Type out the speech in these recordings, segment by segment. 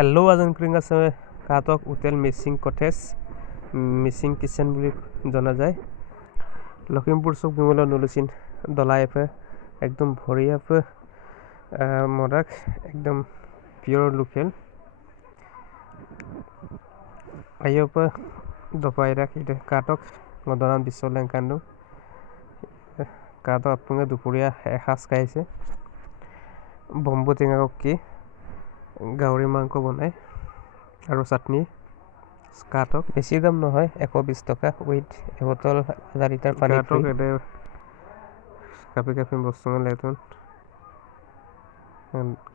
Hello, ajan kring ase katok hotel missing cottage missing kitchen buli jana jay Lakhimpur sok bimolo nulusin dolai pe ekdom bhoriya pe modak ekdom pure local ayo pe dopai rak ide katok ngodonan bisolen kandu katok apunge dupuria ekhas kaise bombo tinga kokki গাউৰি মাংস বনাই আৰু চাটনি কাটক বেছি দাম নহয় 120 টকা with bottle 1000 litre পানী কাটক এতে কাপি কাপি বস্তু লেতন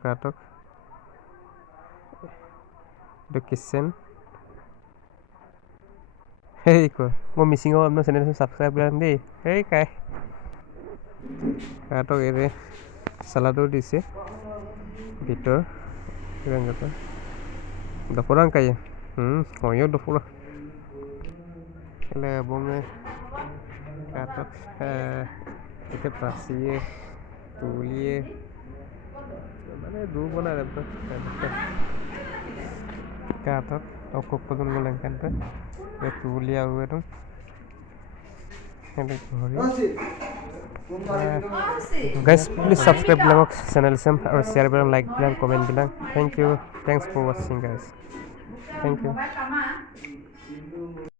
কাটক দ কিচেন হেই কো মো মিসিং আপোনাৰ চেনেল সাবস্ক্ৰাইব কৰন দেই হেই কাই কাটক এতে সালাডো দিছে ভিতৰ Gata. Dapuran kaya. Koyo dapura. Ele bonge katok ite pasiye tuliye. Mane du bona rabba. Katok okkodun golen kante. Ye tuliya uwerum. Ele hori. Guys, please subscribe to channel or share bilang, like bilang, comment bilang. Thank you. Thanks for watching, guys. Thank you.